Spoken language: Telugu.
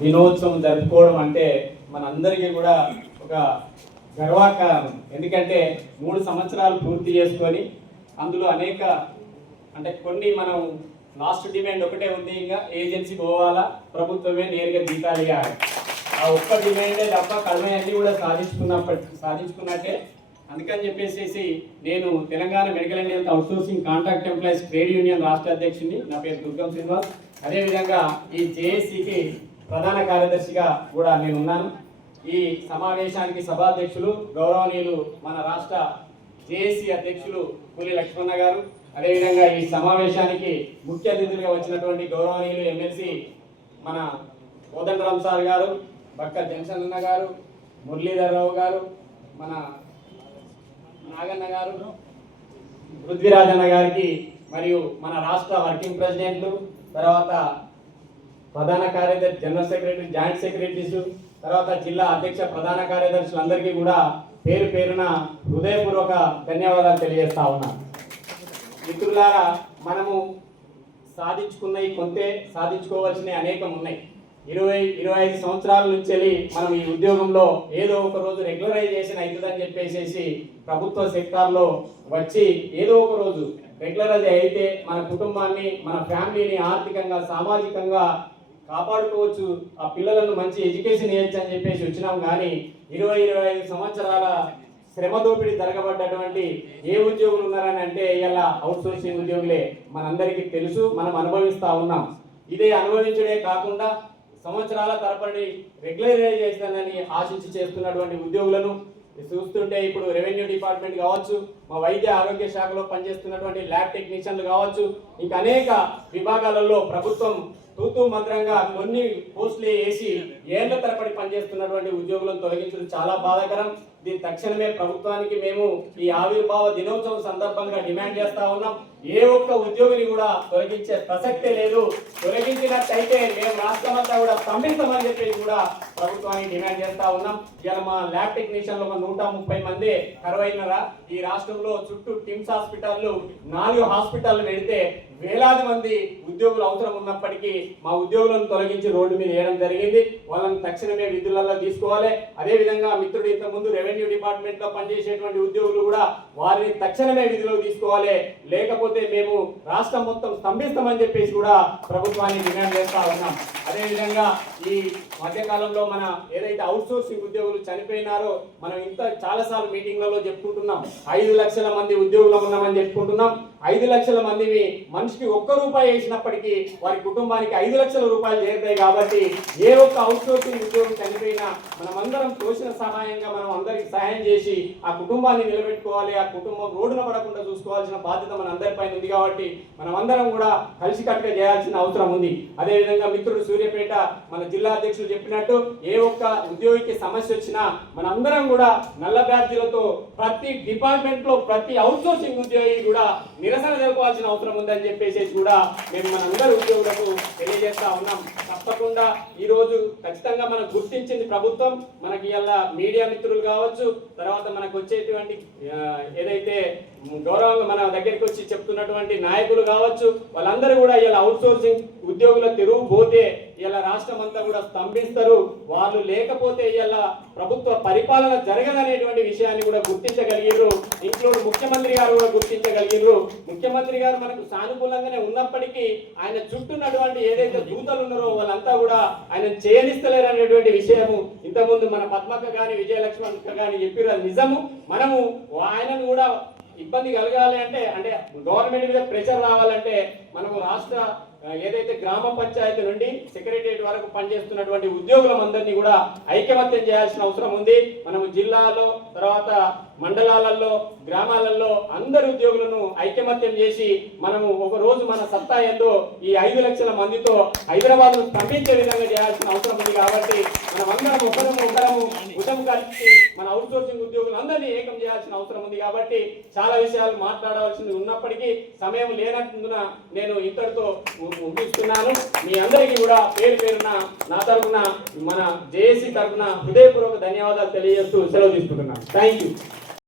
దినోత్సవం జరుపుకోవడం అంటే మనందరికీ కూడా ఒక గర్వకారణం. ఎందుకంటే 3 సంవత్సరాలు పూర్తి చేసుకొని అందులో అనేక కొన్ని మనం లాస్ట్ డిమాండ్ ఒకటే ఉంది, ఇంకా ఏజెన్సీ పోవాలా, ప్రభుత్వమే నేరుగా జీతాలు ఇవ్వాలి. ఆ ఒక్క డిమాండే తప్ప కడమే అన్నీ కూడా సాధించుకున్నట్టే. అందుకని చెప్పేసి నేను Telangana medical and health outsourcing contract employees trade union రాష్ట్ర అధ్యక్షుడిని. నా పేరు దుర్గం శ్రీనివాస్. అదేవిధంగా ఈ జేఏసీకి ప్రధాన కార్యదర్శిగా కూడా నేను ఉన్నాను. ఈ సమావేశానికి సభాధ్యక్షులు గౌరవనీయులు మన రాష్ట్ర జేఏసీ అధ్యక్షులు కూలి లక్ష్మణ గారు, అదేవిధంగా ఈ సమావేశానికి ముఖ్య అతిథులుగా వచ్చినటువంటి గౌరవనీయులు ఎమ్మెల్సీ మన కోదండరామ్ సార్ గారు, బక్క జంక్షన్ అన్న గారు, మురళీధర్ రావు గారు, మన నాగన్న గారు, పృథ్వీరాజ్ అన్న గారికి, మరియు మన రాష్ట్ర వర్కింగ్ ప్రెసిడెంట్లు, తర్వాత ప్రధాన కార్యదర్శి, జనరల్ సెక్రటరీ, జాయింట్ సెక్రటరీస్, తర్వాత జిల్లా అధ్యక్ష ప్రధాన కార్యదర్శులందరికీ కూడా పేరు పేరున హృదయపూర్వక ధన్యవాదాలు తెలియజేస్తా ఉన్నాను. మిత్రులారా, మనము సాధించుకున్నవి కొంతే, సాధించుకోవాల్సినవి అనేకం ఉన్నాయి. 20-25 సంవత్సరాల నుంచి వెళ్ళి మనం ఈ ఉద్యోగంలో ఏదో ఒక రోజు రెగ్యులరైజేషన్ అవుతుందని చెప్పేసి ప్రభుత్వ సెక్టార్లో వచ్చి ఏదో ఒక రోజు రెగ్యులరైజ్ అయితే మన కుటుంబాన్ని, మన ఫ్యామిలీని ఆర్థికంగా, సామాజికంగా కాపాడుకోవచ్చు, ఆ పిల్లలను మంచి ఎడ్యుకేషన్ ఇవ్వచ్చు అని చెప్పేసి వచ్చినాం. కానీ 20-25 సంవత్సరాల శ్రమ దోపిడీ జరగబడ్డటువంటి ఏ ఉద్యోగులు ఉన్నారని అంటే ఇలా అవుట్సోర్సింగ్ ఉద్యోగులే. మనందరికీ తెలుసు, మనం అనుభవిస్తూ ఉన్నాం. ఇదే అనుభవించడే కాకుండా సంవత్సరాల తరబడి రెగ్యులరైజేషన్ అని ఆశించి చేస్తున్నటువంటి ఉద్యోగులను చూస్తుంటే ఇప్పుడు రెవెన్యూ డిపార్ట్మెంట్ కావచ్చు, మా వైద్య ఆరోగ్య శాఖలో పనిచేస్తున్నటువంటి ల్యాబ్ టెక్నీషియన్లు కావచ్చు, ఇంకా అనేక విభాగాలలో ప్రభుత్వం తూతూ మంత్రంగా కొన్ని పోస్టులు వేసి ఏళ్ల తరబడి పనిచేస్తున్నటువంటి ఉద్యోగులను తొలగించడం చాలా బాధాకరం. దీని తక్షణమే ప్రభుత్వానికి మేము ఈ ఆవిర్భావ దినోత్సవం సందర్భంగా డిమాండ్ చేస్తా ఉన్నాం. ఏ ఒక్క ఉద్యోగిని కూడా తొలగించే ప్రసక్తే లేదు. తొలగించినట్టయితే మేము రాష్ట్రమంతా కూడా స్తంభిస్తామని చెప్పి కూడా ప్రభుత్వానికి డిమాండ్ చేస్తా ఉన్నాం. ఇలా మా ల్యాబ్ టెక్నీషియన్లు ఒక 130 మంది కరువైనరా. ఈ రాష్ట్రంలో చుట్టూ టిమ్స్ హాస్పిటల్లు 4 హాస్పిటల్ పెడితే వేలాది మంది ఉద్యోగులు అవసరం ఉన్నప్పటికీ మా ఉద్యోగులను తొలగించి రోడ్డు మీద వేయడం జరిగింది. వాళ్ళని తక్షణమే విధులలో తీసుకోవాలి. అదేవిధంగా మిత్రుడు ఇంతకుముందు రెవెన్యూ డిపార్ట్మెంట్ లో పనిచేసేటువంటి ఉద్యోగులు కూడా వారిని తక్షణమే విధులకు తీసుకోవాలి, లేకపోతే మేము రాష్ట్రం మొత్తం స్తంభిస్తామని చెప్పేసి కూడా ప్రభుత్వాన్ని డిమాండ్ చేస్తా ఉన్నాం. అదేవిధంగా ఈ మధ్యకాలంలో మన ఏదైతే అవుట్సోర్సింగ్ ఉద్యోగులు చనిపోయినారో మనం చాలాసార్లు మీటింగ్లలో చెప్పుకుంటున్నాం. 5 లక్షల మంది ఉద్యోగులు ఉన్నామని చెప్పుకుంటున్నాం. 5 లక్షల మందిని మనిషికి ₹1 వేసినప్పటికీ వారి కుటుంబానికి 5 లక్షల రూపాయలు చేరుతాయి. కాబట్టి ఏ ఒక్క అవుట్సోర్సింగ్ ఉద్యోగం చనిపోయినా మనమందరం తోచిన సహాయంగా మనం అందరికి సహాయం చేసి ఆ కుటుంబాన్ని నిలబెట్టుకోవాలి. ఆ కుటుంబం రోడ్డున పడకుండా చూసుకోవాల్సిన బాధ్యత మన అందరిపైన ఉంది. కాబట్టి మనమందరం కూడా కలిసికట్టుగా చేయాల్సిన అవసరం ఉంది. అదేవిధంగా మిత్రుడు సూర్యాపేట మన జిల్లా అధ్యక్షులు చెప్పినట్టు ఏ ఒక్క ఉద్యోగికి సమస్య వచ్చినా మనందరం కూడా నల్ల బ్యాడ్జీలతో ప్రతి డిపార్ట్మెంట్ లో ప్రతి అవుట్సోర్సింగ్ ఉద్యోగి కూడా నిరసన జరపాల్సిన అవసరం ఉందని చెప్పేసి కూడా మేము మనందరి ఉద్యోగులకు తెలియజేస్తా ఉన్నాం. తప్పకుండా ఈరోజు ఖచ్చితంగా మనం గుర్తించింది ప్రభుత్వం. మనకి ఇలా మీడియా మిత్రులు కావచ్చు, తర్వాత మనకు వచ్చేటువంటి ఏదైతే గౌరవంగా మన దగ్గరికి వచ్చి చెప్తున్నటువంటి నాయకులు కావచ్చు, వాళ్ళందరూ కూడా ఇలా అవుట్సోర్సింగ్ ఉద్యోగుల తెరువు పోతే ఇలా రాష్ట్రం అంతా కూడా స్తంభిస్తారు. వాళ్ళు లేకపోతే ఇలా ప్రభుత్వ పరిపాలన జరగదనేటువంటి విషయాన్ని కూడా గుర్తించగలిగారు. ఇంక్లూడ్ ముఖ్యమంత్రి గారు కూడా గుర్తించగలిగారు. ముఖ్యమంత్రి గారు మనకు సానుకూలంగానే ఉన్నప్పటికీ ఆయన చుట్టూన్నటువంటి ఏదైతే దూతలు ఉన్నారో వాళ్ళంతా కూడా ఆయన చేయనిస్తలేరు అనేటువంటి విషయము ఇంతకుముందు మన పద్మక్క గాని విజయలక్ష్మణ్ గాని చెప్పారు. అది నిజము. మనము ఆయనను కూడా ఇబ్బంది కలగాలి అంటే గవర్నమెంట్ మీద ప్రెషర్ రావాలంటే మనము రాష్ట్ర ఏదైతే గ్రామ పంచాయతీ నుండి సెక్రటరియట్ వరకు పనిచేస్తున్నటువంటి ఉద్యోగులందరినీ కూడా ఐకమత్యం చేయాల్సిన అవసరం ఉంది. మనము జిల్లాలో, తర్వాత మండలాలలో, గ్రామాలలో అందరి ఉద్యోగులను ఐకమత్యం చేసి మనము ఒక రోజు మన సత్తా ఏందో ఈ 5 లక్షల మందితో హైదరాబాద్ ను స్తంభించే విధంగా చేయాల్సిన అవసరం ఉంది. కాబట్టి మనమందరం ఒకరము భుజం కలిసి మన అవుట్సోర్సింగ్ ఉద్యోగులందరినీ ఏకం చేయాల్సిన అవసరం ఉంది. కాబట్టి చాలా విషయాలు మాట్లాడవలసింది ఉన్నప్పటికీ సమయం లేనందున నేను ఇంతటితో ముగిస్తున్నాను. మీ అందరికీ కూడా పేరు పేరున నా తరఫున, మన జేఏసీ తరఫున హృదయపూర్వక ధన్యవాదాలు తెలియజేస్తూ సెలవు తీసుకుంటున్నాను. Thank you.